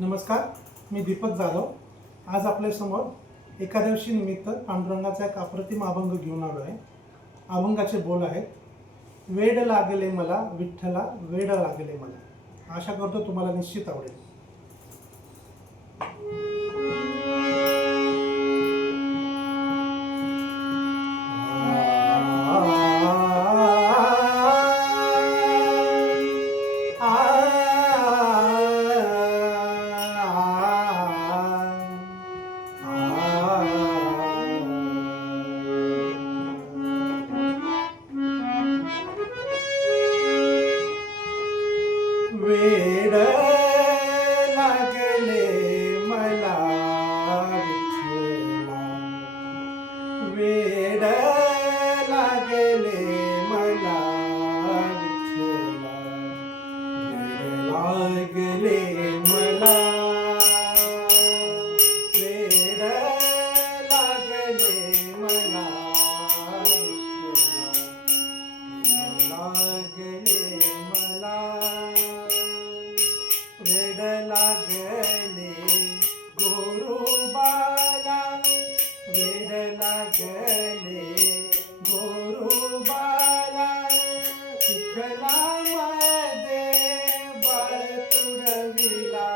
नमस्कार, मी दीपक जाधव. आज आपल्यासमोर एकादशी निमित्त पांडुरंगाचा एक अप्रतिम अभंग घेऊन आलो आहे. अभंगाचे बोल आहेत: वेड लागले मला विठ्ठला, वेड लागले मला. आशा करतो तुम्हाला निश्चित आवडेल. वेड लागले मला विठ्ठला, वेड लागले मला विठ्ठला, वेड लागले मला, वेड लागले मला विठ्ठला, वेड लागले मला, वेड लागले गोरोबाला, वेड लागले गोरोबाला, चिखलामध्ये बाळ तुडविला,